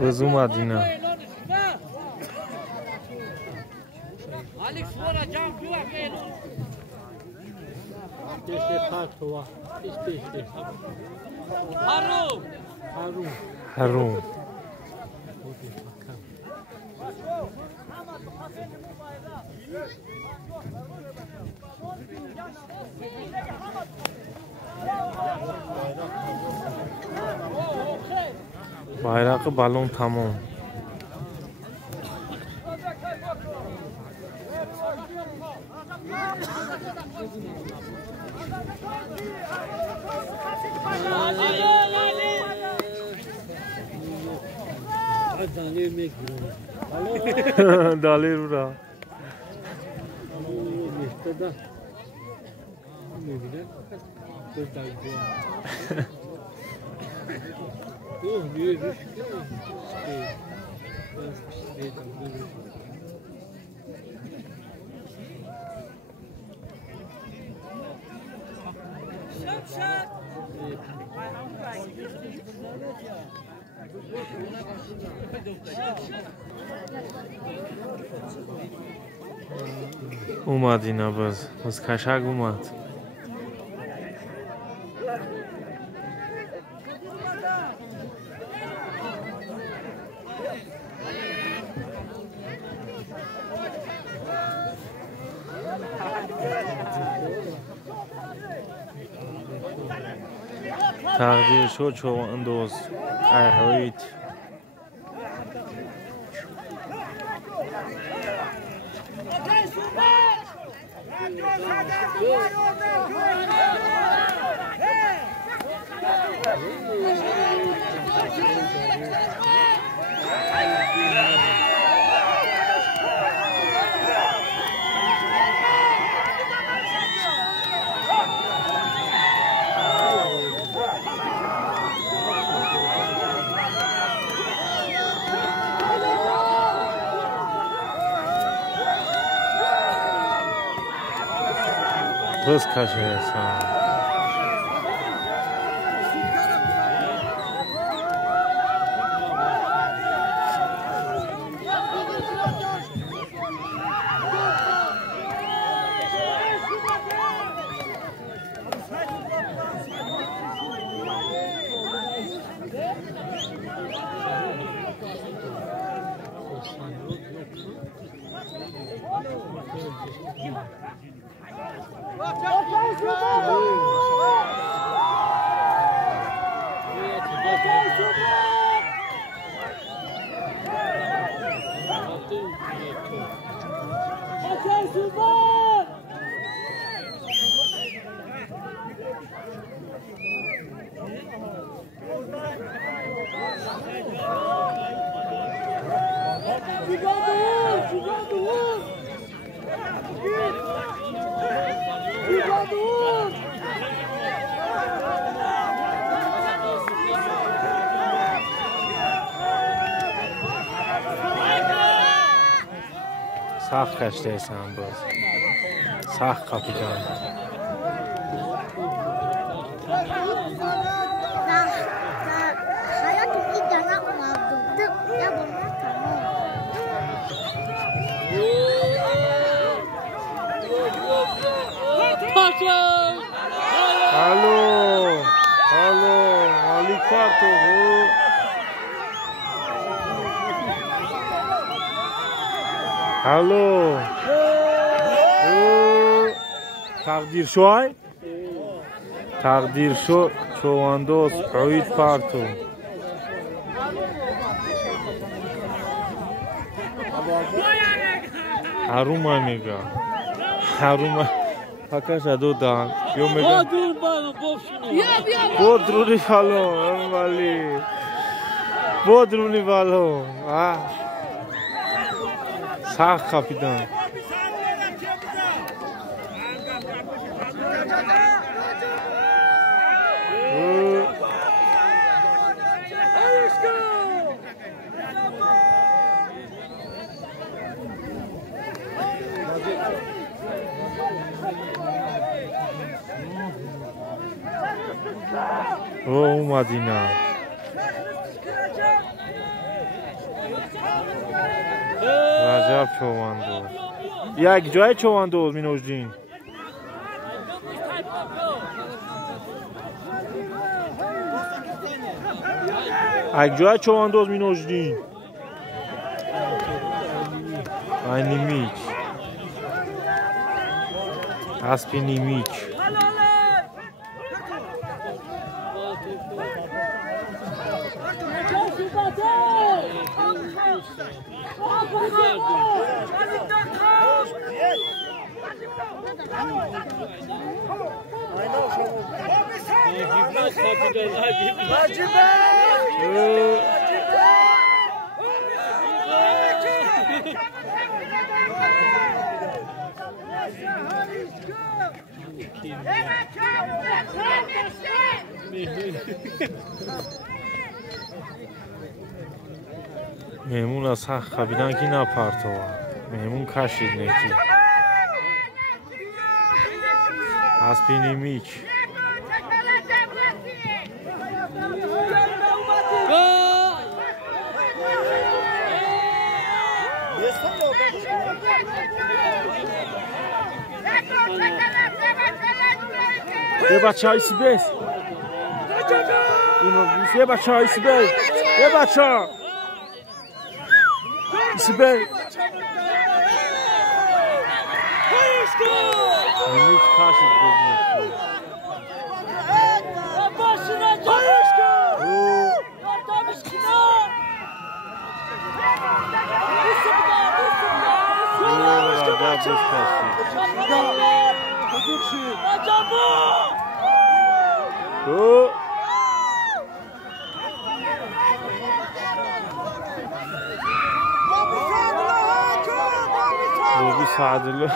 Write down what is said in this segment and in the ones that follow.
باز اومد اینا حروم bayrağı balon tamam. Dalir bura. اومد اینا باز کشک اومد تقدیر شد چواندوز احوید باز کشه هستم سخت کشته هستم باز سخت کپیتان الو مالیک پارتو الو تقدیر شوی تقدیر شو چواندوز عوید پارتو حروم میگه حروم پاکش ادو دان بیو میگه بودرونی بالو ولی بودرونی بالو سخت کپیتان اومد اینا عجب چواندوز یک جای چواندوز مینوژدین یک جای چواندوز مینوژدین نیمیک اسبی نیمیک مهمون از حق خبیدن که نپرتوا مهمون کشید نکی اسبی نیمیک یه بچه های سیبیس یه بچه های سیبیس یه بچه ها سیبیس نیمیک کاشید بود روبی سعدالله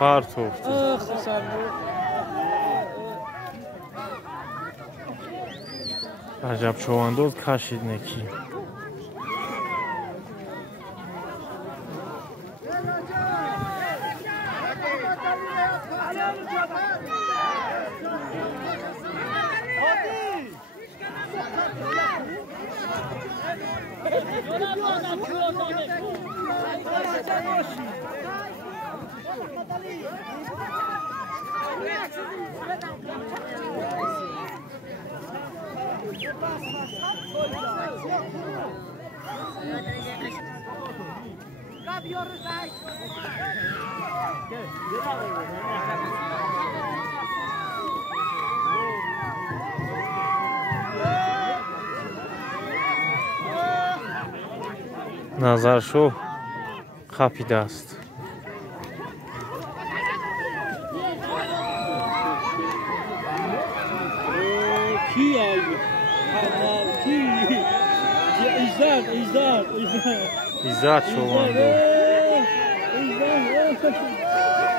پرت افته عجب چواندوز کشید نکی نظر شو خپیده است کی آئی؟ کی؟ ایزاد چواندو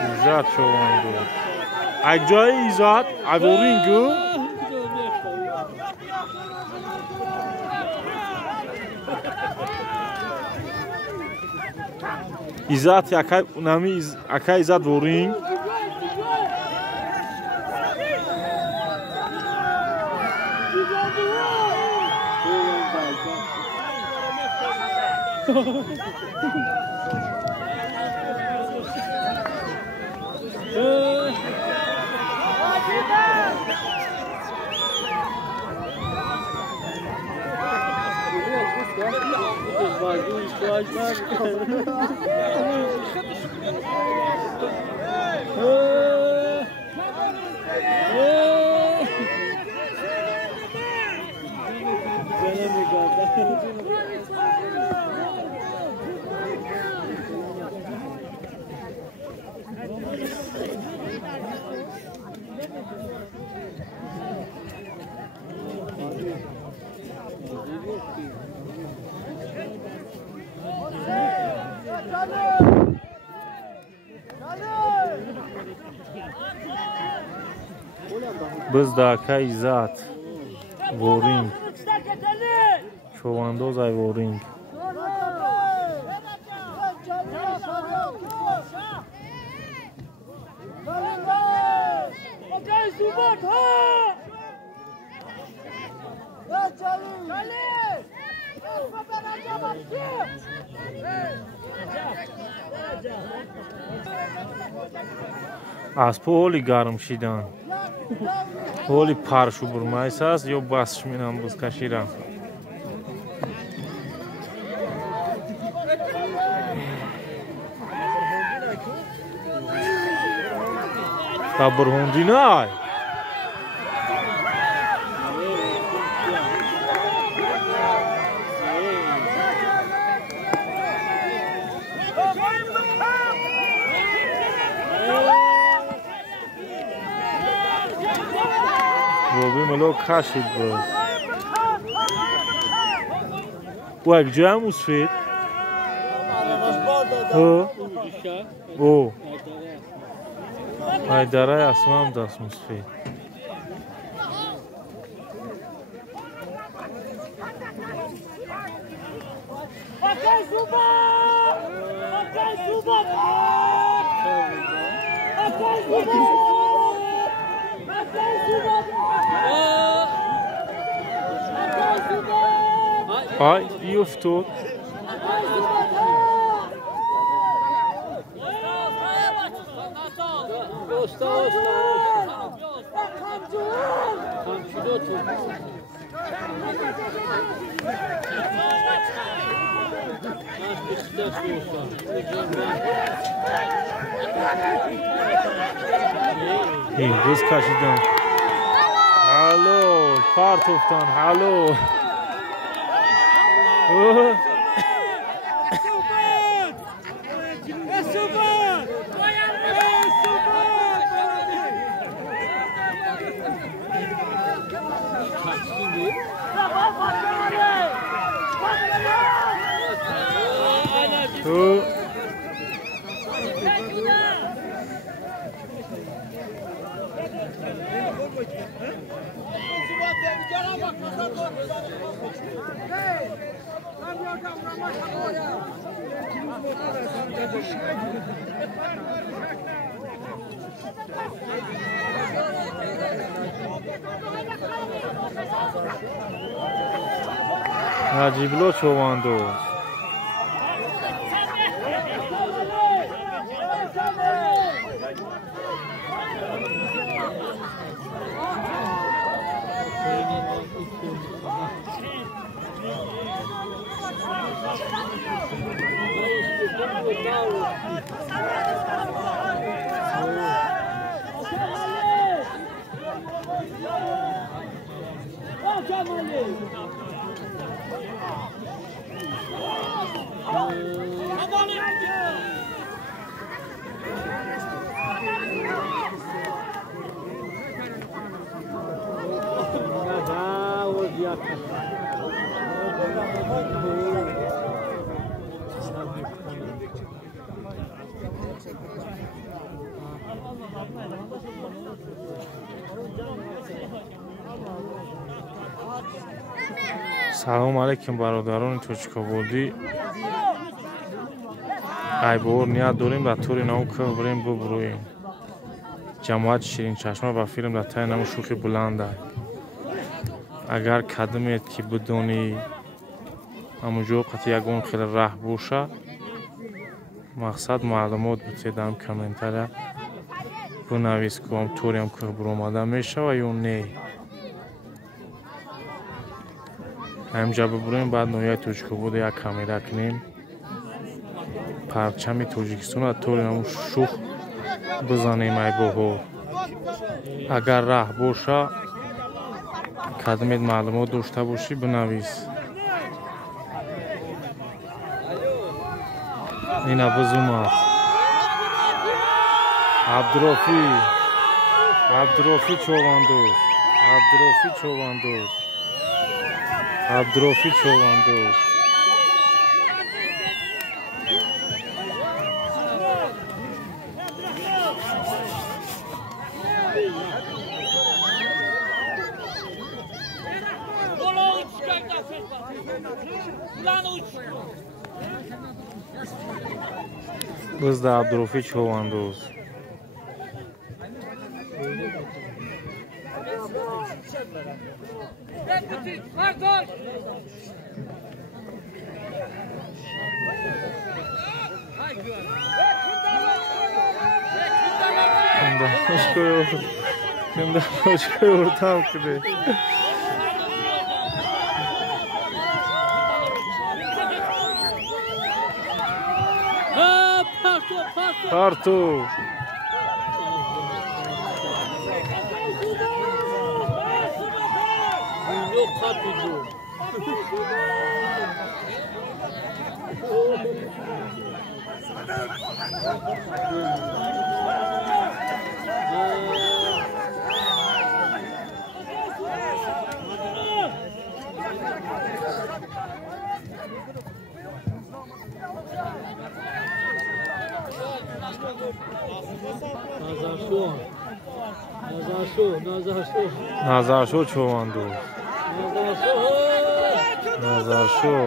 ایزاد چواندو یک جای ایزاد عبورینگو ایزاد یکای نمی اکای ایزاد ورینگ biz daka izat voring چواندوز ای وورینگ Аспо ҳоли гарм шидан. ҳоли паршу бурмайс аст ё басш менам бузкаширам. Та бурҳондинай. Боби мало кашид боз. Бу як ҷоям усфед? О. Айдарай асмам даст мусфед. Ай, и уфтод. Имрӯз кашидам. Ҳалло, партофтан, ҳалло. Наҷибло човандоз. салом алейкум бародарони точкободӣ. айбор ният дорем дар тури наука бурем бубурӯем. ҷамоати ширинчашма ба филм дар тайи намо шӯхи буланд ай. агар кадмет ки бидони амуҷо қати ягон хел раҳ боша, мақсад маълумот битед ам комментария бинавис ки ам турим ки буромада мешава ё не. ҳамҷа бибурем баъд ноҳияи точкободи як камера кунем. парчами тоҷикистон аз тури намо шӯх бизанем айбоҳо. агар раҳ боша, кадмет маълумот дошта бошӣ бинавис. ина бизумад. Абдурофи човандоз. Bizda Abdurofi Chovanduz. Kimda boshqa o'rtam kide. Parto. Nazarsho Chovando. Nazarsho.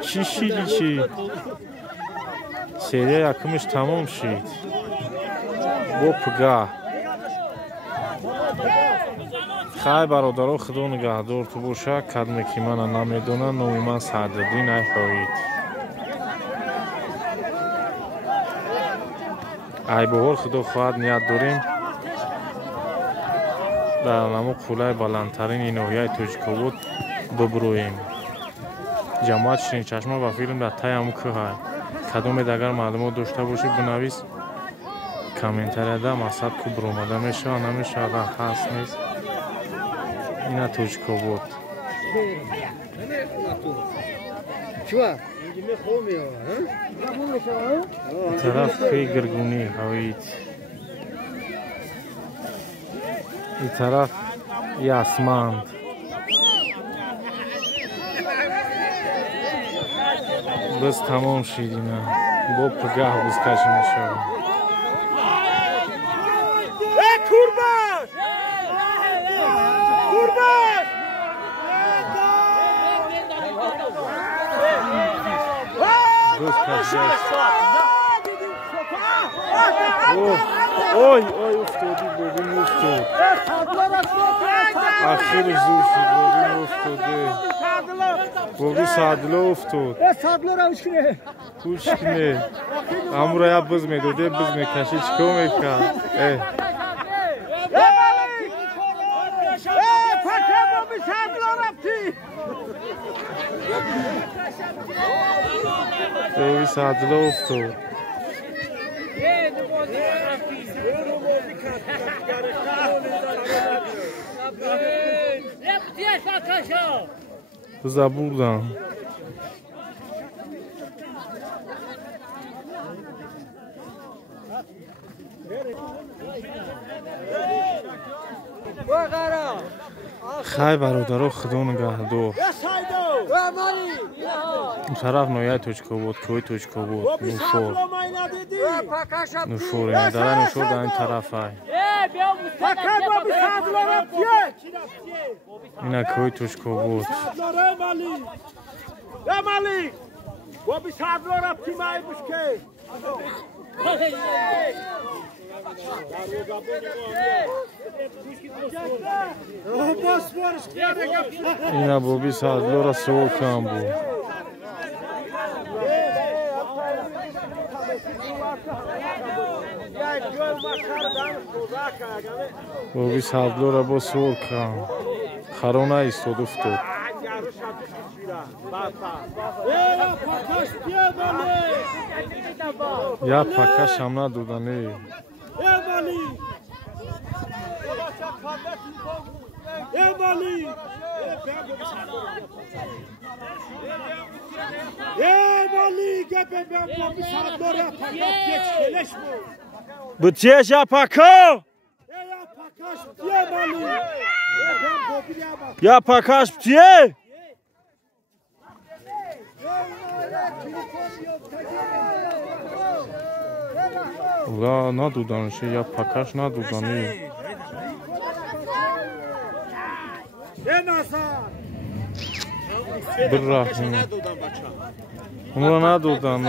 چی شیدی چی؟ سریع یکمش تمام شد. با پگاه. خیلی برادرها خدا نگهدار تو باشه. کدومی که من نمیدونم نوی من سعدالدین ایخوید. ای بهار خدا خواهد نیت داریم در نمو قلعه بلندترین ناحیه توجیک‌آباد ببرویم. جماعت شیرین چشمه و فیلم در تای همو که های کدوم دیگر معلومات داشته باشی بنویس کامنتاری ده مقصد که برآمده میشه و نمیشه اگر هست نیست. اینا توجیک‌آباد طرف خیلی گرگونی هوید این طرف یاسمند بس تمام شد اینا با پگاه بس کشی میشه اوی افتادی بابین افتاد اخیرش زور شد بابین افتاده بابی سادلا افتاد سادلا روش کنه کوچ کنه امو را یا بز میداده بز میکشی چکو میکن بابی سادلا افتاد زبوردم خیلی برادرها خدا نگهدار اون طرف نویه توجیک‌آباد کوی توجیک‌آباد نوشور این داره نوشور در این طرف های اینا کوی توجیک‌آباد اینا بابی سادلا را سوال کن بود بابی سادلا را با سوال کن خرانه ایستاد افتاد یا پکش هم ندودنی بچهش یا پکا یا پکاش بچه اولا ندودنشه یا پکاش ندودنی بررحیم اون را ندودن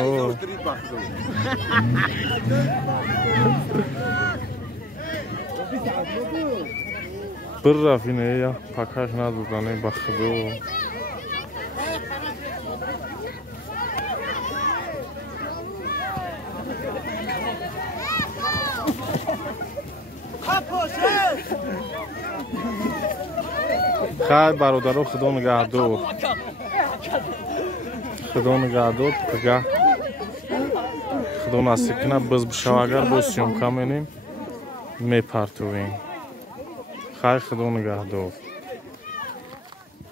بررفت اینه یا پاکش ندادنه بخدو خیلی برادرو خدا نگه دار خدا نگه دار پگه خدا نصیب کنه باز بشو اگر باز سیومکا می‌کنیم میپرتویم خیلی خدا نگه دار